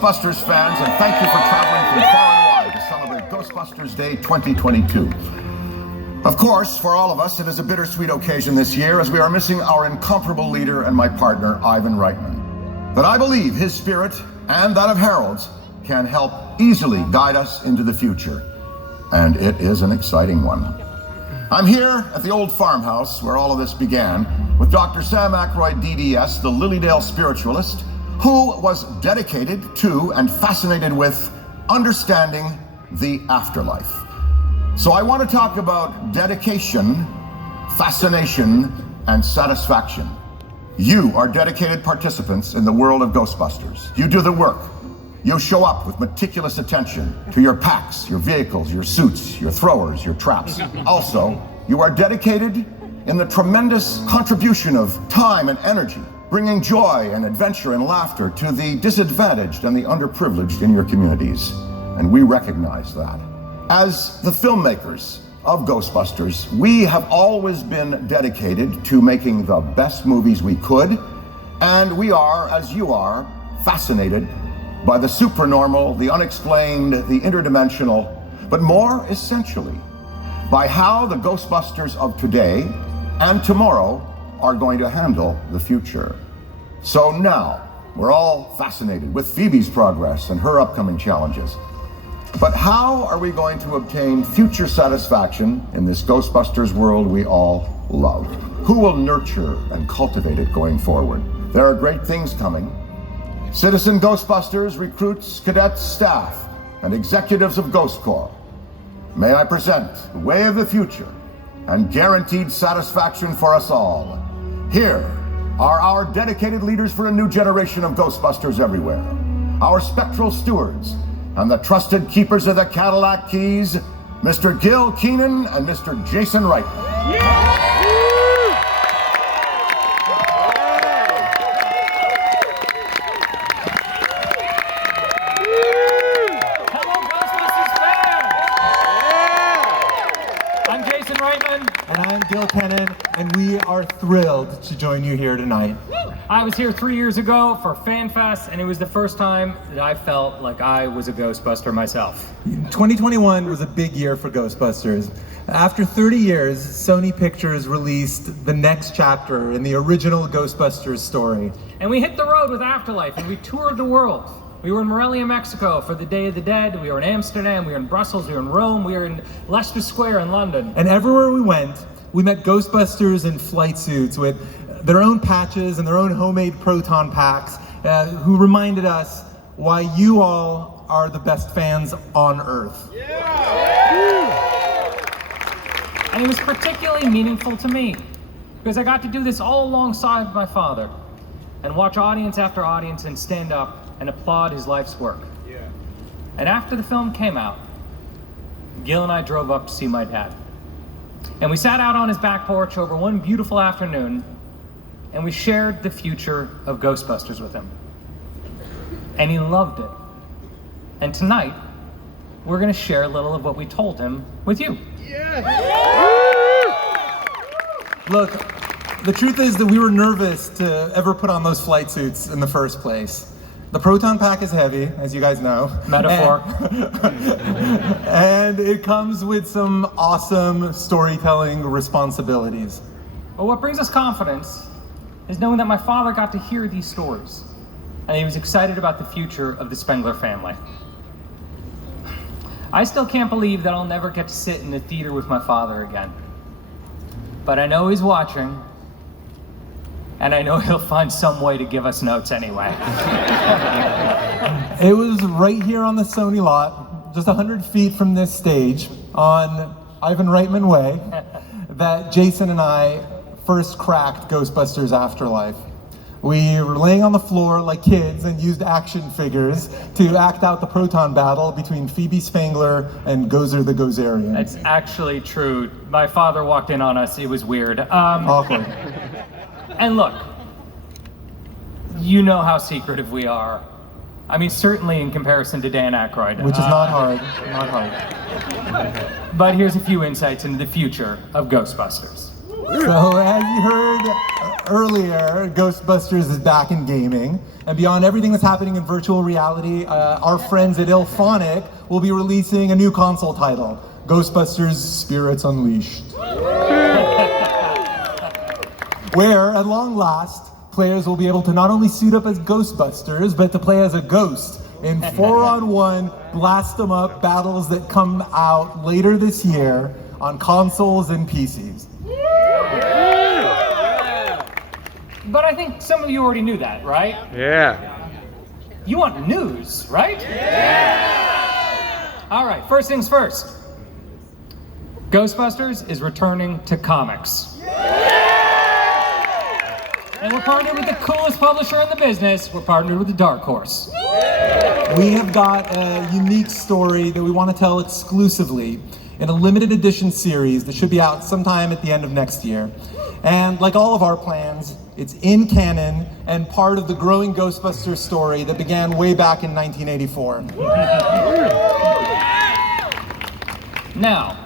Ghostbusters fans, and thank you for traveling from far and wide to celebrate Ghostbusters Day 2022. Of course, for all of us, it is a bittersweet occasion this year as we are missing our incomparable leader and my partner, Ivan Reitman. But I believe his spirit and that of Harold's can help easily guide us into the future. And it is an exciting one. I'm here at the old farmhouse where all of this began with Dr. Sam Aykroyd, DDS, the Lilydale spiritualist, who was dedicated to and fascinated with understanding the afterlife. So I want to talk about dedication, fascination, and satisfaction. You are dedicated participants in the world of Ghostbusters. You do the work. You show up with meticulous attention to your packs, your vehicles, your suits, your throwers, your traps. Also, you are dedicated in the tremendous contribution of time and energy, bringing joy and adventure and laughter to the disadvantaged and the underprivileged in your communities. And we recognize that. As the filmmakers of Ghostbusters, we have always been dedicated to making the best movies we could, and we are, as you are, fascinated by the supernormal, the unexplained, the interdimensional, but more essentially, by how the Ghostbusters of today and tomorrow are going to handle the future. So now, we're all fascinated with Phoebe's progress and her upcoming challenges. But how are we going to obtain future satisfaction in this Ghostbusters world we all love? Who will nurture and cultivate it going forward? There are great things coming. Citizen Ghostbusters recruits cadets, staff, and executives of Ghost Corps. May I present the way of the future and guaranteed satisfaction for us all. Here are our dedicated leaders for a new generation of Ghostbusters everywhere. Our spectral stewards and the trusted keepers of the Cadillac keys, Mr. Gil Kenan and Mr. Jason Reitman. Hello, Ghostbusters fans! I'm Jason Reitman. And I'm Gil Kenan, and we are thrilled to join you here tonight. I was here 3 years ago for FanFest, and it was the first time that I felt like I was a Ghostbuster myself. 2021 was a big year for Ghostbusters. After 30 years, Sony Pictures released the next chapter in the original Ghostbusters story. And we hit the road with Afterlife, and we toured the world. We were in Morelia, Mexico for the Day of the Dead. We were in Amsterdam, we were in Brussels, we were in Rome, we were in Leicester Square in London. And everywhere we went, we met Ghostbusters in flight suits with their own patches and their own homemade proton packs, who reminded us why you all are the best fans on Earth. And it was particularly meaningful to me, because I got to do this all alongside my father, and watch audience after audience and stand up and applaud his life's work. And after the film came out, Gil and I drove up to see my dad. And we sat out on his back porch over one beautiful afternoon, and we shared the future of Ghostbusters with him. And he loved it. And tonight, we're gonna share a little of what we told him with you. Look, the truth is that we were nervous to ever put on those flight suits in the first place. The proton pack is heavy, as you guys know. Metaphor. And it comes with some awesome storytelling responsibilities. But what brings us confidence is knowing that my father got to hear these stories, and he was excited about the future of the Spengler family. I still can't believe that I'll never get to sit in the theater with my father again. But I know he's watching, and I know he'll find some way to give us notes anyway. It was right here on the Sony lot, just 100 feet from this stage, on Ivan Reitman Way, that Jason and I first cracked Ghostbusters Afterlife. We were laying on the floor like kids and used action figures to act out the proton battle between Phoebe Spengler and Gozer the Gozerian. That's actually true. My father walked in on us. It was weird. Awkward. And look, you know how secretive we are. I mean, certainly in comparison to Dan Aykroyd. Which is not hard. But here's a few insights into the future of Ghostbusters. So as you heard earlier, Ghostbusters is back in gaming. And beyond everything that's happening in virtual reality, our friends at Ilphonic will be releasing a new console title, Ghostbusters Spirits Unleashed. Where, at long last, players will be able to not only suit up as Ghostbusters, but to play as a ghost in 4-on-1 blast 'em up battles that come out later this year on consoles and PCs. But I think some of you already knew that, right? Yeah. You want news, right? Yeah! All right, first things first. Ghostbusters is returning to comics. And we're partnered with the coolest publisher in the business. We're partnered with the Dark Horse. We have got a unique story that we want to tell exclusively in a limited edition series that should be out sometime at the end of next year. And like all of our plans, it's in canon and part of the growing Ghostbusters story that began way back in 1984. Now,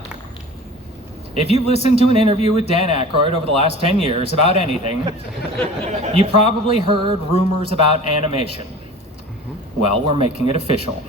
if you've listened to an interview with Dan Aykroyd over the last 10 years about anything, you probably heard rumors about animation. Well, we're making it official.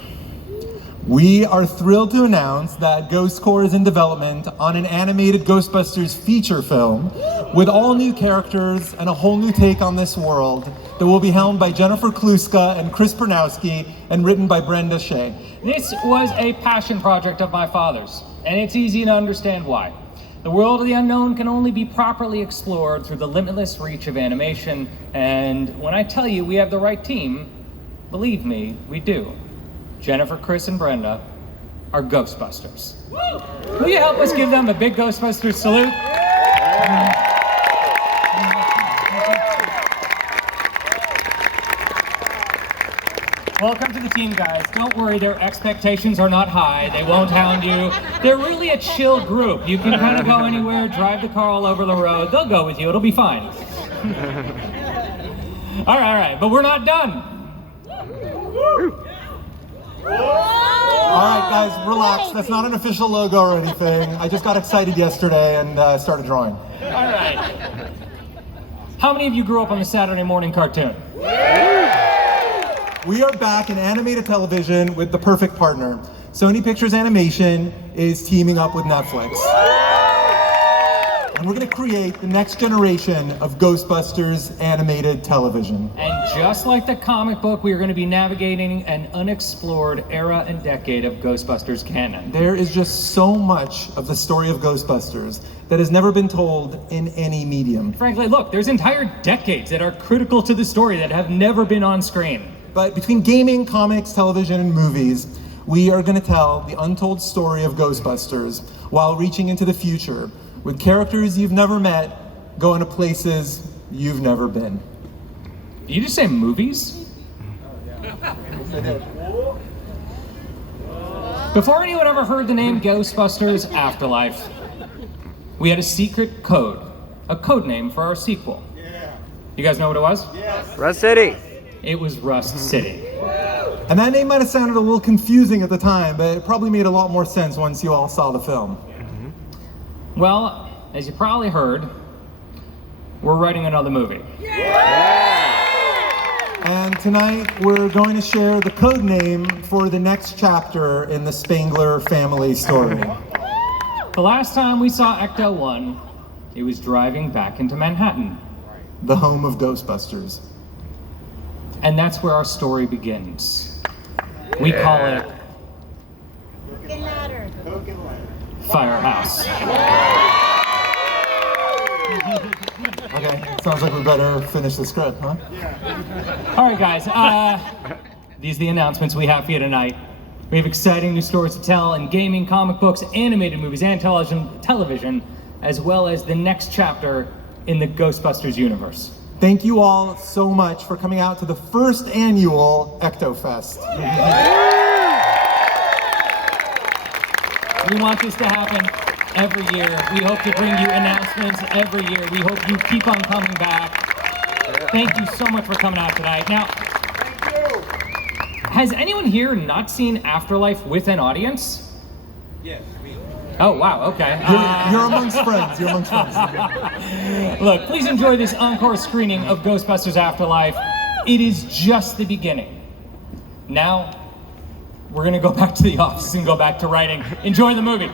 We are thrilled to announce that Ghost Corps is in development on an animated Ghostbusters feature film with all new characters and a whole new take on this world that will be helmed by Jennifer Kluska and Chris Pernowski and written by Brenda Shea. This was a passion project of my father's, and it's easy to understand why. The world of the unknown can only be properly explored through the limitless reach of animation, and when I tell you we have the right team, believe me, we do. Jennifer, Chris, and Brenda are Ghostbusters. Will you help us give them a big Ghostbusters salute? Welcome to the team, guys. Don't worry, their expectations are not high. They won't hound you. They're really a chill group. You can kind of go anywhere, drive the car all over the road. They'll go with you. It'll be fine. All right, but we're not done. All right, guys, relax. That's not an official logo or anything. I just got excited yesterday and started drawing. All right. How many of you grew up on the Saturday morning cartoon? We are back in animated television with the perfect partner. Sony Pictures Animation is teaming up with Netflix. And we're going to create the next generation of Ghostbusters animated television. And just like the comic book, we are going to be navigating an unexplored era and decade of Ghostbusters canon. There is just so much of the story of Ghostbusters that has never been told in any medium. Frankly, look, there's entire decades that are critical to the story that have never been on screen. But between gaming, comics, television, and movies, we are going to tell the untold story of Ghostbusters while reaching into the future with characters you've never met going to places you've never been. Did you just say movies? Before anyone ever heard the name Ghostbusters Afterlife, we had a secret code, a code name for our sequel. You guys know what it was? Rust City. It was Rust City. And that name might have sounded a little confusing at the time, but it probably made a lot more sense once you all saw the film. Well, as you probably heard, we're writing another movie. And tonight we're going to share the code name for the next chapter in the Spangler family story. The last time we saw Ecto-1, he was driving back into Manhattan. The home of Ghostbusters. And that's where our story begins. We call it Firehouse. Okay, sounds like we better finish the script, huh? All right, guys. These are the announcements we have for you tonight. We have exciting new stories to tell in gaming, comic books, animated movies, and television, as well as the next chapter in the Ghostbusters universe. Thank you all so much for coming out to the first annual Ecto-Fest. We want this to happen every year. We hope to bring you announcements every year. We hope you keep on coming back. Thank you so much for coming out tonight. Now, has anyone here not seen Afterlife with an audience? Yes, me. Oh, wow, okay. You're amongst friends. You're amongst friends. Look, please enjoy this encore screening of Ghostbusters Afterlife. It is just the beginning. Now, we're gonna go back to the office and go back to writing. Enjoy the movie.